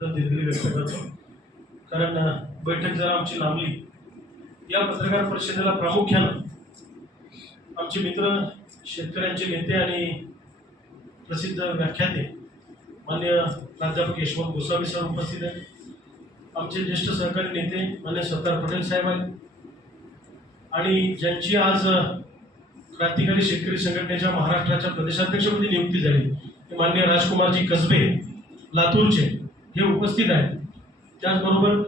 व्यक्त करतो कारण बैठक जरा आमची लांबली या पत्रकार परिषदेला प्रामुख्यानं आमचे मित्र शेतकऱ्यांचे नेते आणि प्रसिद्ध व्याख्याते मान्य प्राध्यापक यशवंत गोसावी सर उपस्थित आहेत. आमचे ज्येष्ठ सहकारी नेते मान्य सरदार पटेल साहेब आहेत. आणि ज्यांची आज क्रांतिकारी शेतकरी संघटनेच्या महाराष्ट्राच्या प्रदेशाध्यक्षपदी नियुक्ती झाली ते मान्य राजकुमारजी कसबे लातूरचे. हे उपस्थित आहेत. त्याचबरोबर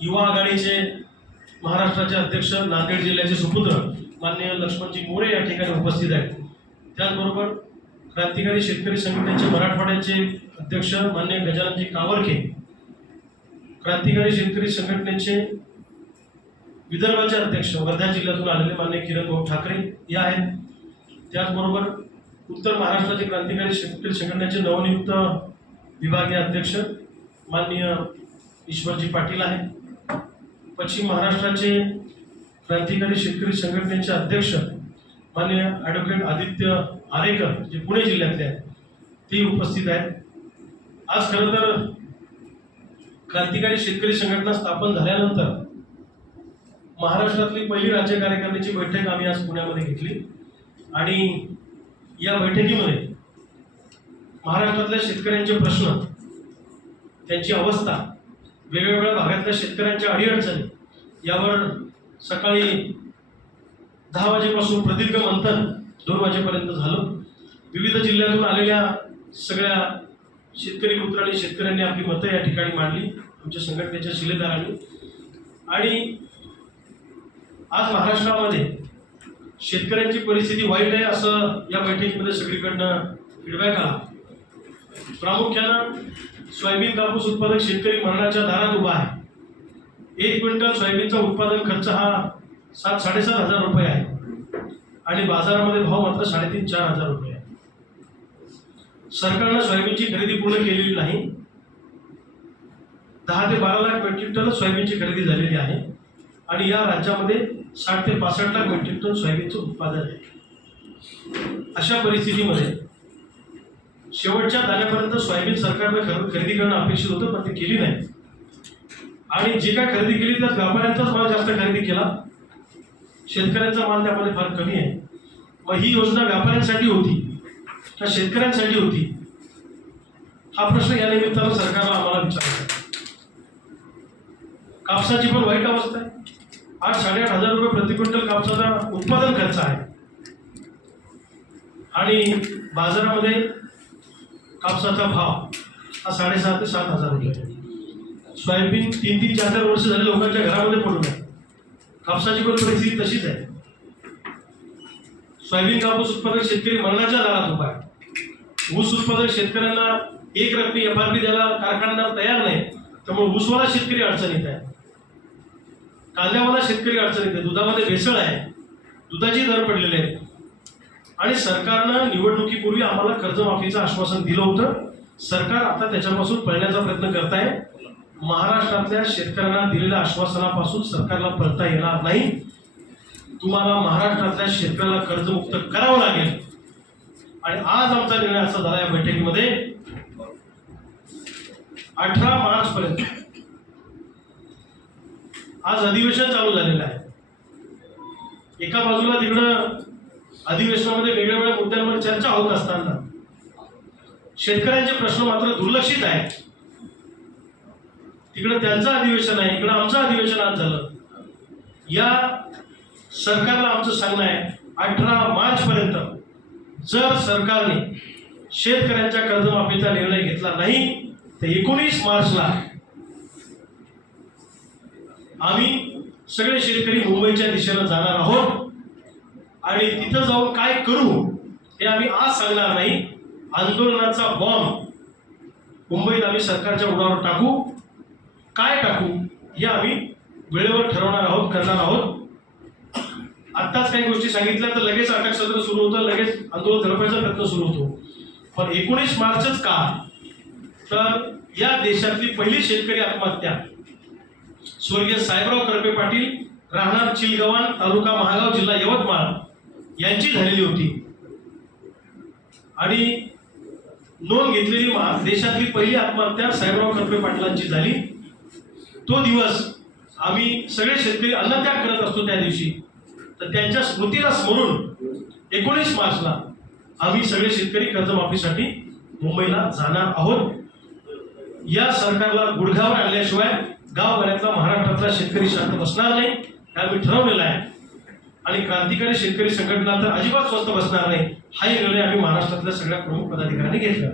युवा आघाडीचे महाराष्ट्राचे अध्यक्ष नांदेड जिल्ह्याचे सुपुत्र मान्य लक्ष्मणजी मोरे या ठिकाणी उपस्थित आहेत. त्याचबरोबर क्रांतिकारी शेतकरी संघटनेचे मराठवाड्याचे अध्यक्ष मान्य गजाननजी कावरखे क्रांतिकारी शेतकरी संघटनेचे विदर्भाचे अध्यक्ष वर्धा जिल्ह्यातून आलेले मान्य किरण भाऊ ठाकरे या आहेत. त्याचबरोबर उत्तर महाराष्ट्राचे क्रांतिकारी शेतकरी संघटनेचे नवनियुक्त विभागीय अध्यक्ष माननीय ईश्वरजी पाटील आहेत. पश्चिम महाराष्ट्राचे क्रांतिकारी शेतकरी संघटनेचे अध्यक्ष माननीय ॲडव्होकेट आदित्य आरेकर जे पुणे जिल्ह्यातले आहेत ते उपस्थित आहेत. आज खरं तर क्रांतिकारी शेतकरी संघटना स्थापन झाल्यानंतर महाराष्ट्रातली पहिली राज्य कार्यकारिणीची बैठक आम्ही आज पुण्यामध्ये घेतली. आणि या बैठकीमध्ये महाराष्ट्रातल्या शेतकऱ्यांचे प्रश्न त्यांची अवस्था वेगवेगळ्या भागातल्या शेतकऱ्यांच्या अडीअडचणी यावर सकाळी दहा वाजेपासून प्रदीर्घ मंथन दोन वाजेपर्यंत झालं. विविध जिल्ह्यातून आलेल्या सगळ्या शेतकरी मित्र आणि शेतकऱ्यांनी आपली मतं या ठिकाणी मांडली आमच्या संघटनेच्या शिलेदारांनी. आणि आज महाराष्ट्रामध्ये शेतकऱ्यांची परिस्थिती वाईट आहे असं या बैठकीमध्ये सगळीकडनं फीडबॅक आला. प्रामुख्यानं सोयाबीन कापूस उत्पादक शेतकरी मरणाच्या दारात उभा आहे. एक क्विंटल सोयाबीनचा उत्पादन खर्च हा सात साडेसात हजार रुपये आहे. आणि बाजारामध्ये भाव मात्र साडेतीन चार हजार रुपये आहे. सरकारनं सोयाबीनची खरेदी पूर्ण केलेली नाही. दहा ते बारा लाख मेट्रिक टन सोयाबीनची खरेदी झालेली आहे. आणि या राज्यामध्ये साठ ते पासष्ट लाख मेट्रिक टन सोयाबीनचं उत्पादन आहे. अशा परिस्थितीमध्ये शेवटच्या दाण्यापर्यंत सोयाबीन सरकारनं खरेदी करणं अपेक्षित होतं पण ते केली नाही. आणि जे काय खरेदी केली त्यात व्यापाऱ्यांचाच माल जास्त खरेदी केला. शेतकऱ्यांचा माल त्यामध्ये फार कमी आहे. मग ही योजना व्यापाऱ्यांसाठी होती का शेतकऱ्यांसाठी होती? हा प्रश्न या निमित्तानं सरकारला आम्हाला विचारला आहे. कापसाची पण वाईट अवस्था आहे. आठ साडेआठ हजार रुपये प्रति क्विंटल कापसाचा उत्पादन खर्च आहे. आणि बाजारामध्ये कापसाचा भाव हा साडेसहा ते सात हजार रुपये. सोयाबीन तीन तीन चार चार वर्ष झाले लोकांच्या घरामध्ये पडून आहे. कापसाची पण परिस्थिती तशीच आहे. सोयाबीन कापूस उत्पादक शेतकरी मरणाच्या दारात उभा आहे. ऊस उत्पादक शेतकऱ्यांना एक रकमी एफ आर पी द्यायला कारखानदार तयार नाही त्यामुळे ऊसवाला शेतकरी अडचणीत आहे. कांद्यावाला शेतकरी अडचणीत आहे. दुधामध्ये भेसळ आहे. दुधाचे दर पडलेले आहेत आणि सरकारनं निवडणुकीपूर्वी आम्हाला कर्जमाफीचं आश्वासन दिलं होतं. सरकार आता त्याच्यापासून पळण्याचा प्रयत्न करत आहे महाराष्ट्रातल्या शेतकऱ्यांना दिलेल्या आश्वासनापासून सरकारला पळता येणार नाही. तुम्हाला महाराष्ट्रातल्या शेतकऱ्याला कर्जमुक्त करावं लागेल. आणि आज आमचा निर्णय असा झाला या बैठकीमध्ये. अठरा मार्च पर्यंत आज अधिवेशन चालू झालेलं आहे. एका बाजूला तिकडं अधिवेशनामध्ये वेगवेगळ्या मुद्द्यांवर चर्चा होत असताना शेतकऱ्यांचे प्रश्न मात्र दुर्लक्षित आहेत. तिकडं त्यांचं अधिवेशन आहे इकडं आमचं अधिवेशन आज झालं. या सरकारला आमचं सांगणं आहे अठरा मार्च पर्यंत जर सरकारने शेतकऱ्यांच्या कर्जमाफीचा निर्णय घेतला नाही तर एकोणीस मार्चला आम्ही सगळे शेतकरी मुंबईच्या दिशेला जाणार आहोत. आणि तिथं जाऊन काय करू हे आम्ही आज सांगणार नाही. आंदोलनाचा बॉम्ब मुंबईत आम्ही सरकारच्या उडावर टाकू. काय टाकू? हे आम्ही वेळेवर ठरवणार आहोत करणार आहोत. आत्ताच काही गोष्टी सांगितल्या तर लगेच अटक सत्र सुरू होतं लगेच आंदोलन धरपायचा प्रयत्न सुरू होतो. पण एकोणीस मार्चच का? तर या देशातली पहिली शेतकरी आत्महत्या. स्वर्गीय साहेबराव करपे पाटील राहणार चिलगव्हाण तालुका महागाव जिल्हा यवतमाळ. यांची झालेली होती. आणि नोंद घेतलेली देशातली पहिली आत्महत्या साहेबराव कर्पे पाटलांची झाली. तो दिवस आम्ही सगळे शेतकरी अन्नत्याग करत असतो त्या दिवशी. तर त्यांच्या स्मृतीला स्मरून एकोणीस मार्चला आम्ही सगळे शेतकरी कर्जमाफीसाठी मुंबईला जाणार आहोत. या सरकारला गुडघावर आणल्याशिवाय गावगाड्यातला महाराष्ट्रातला शेतकरी शांत बसणार नाही. हे आम्ही ठरवलेलं आहे. आणि क्रांतिकारी शेतकरी संघटना तर अजिबात स्वस्त बसणार नाही. हाही निर्णय आम्ही महाराष्ट्रातल्या सगळ्या प्रमुख पदाधिकाऱ्यांनी घेतला.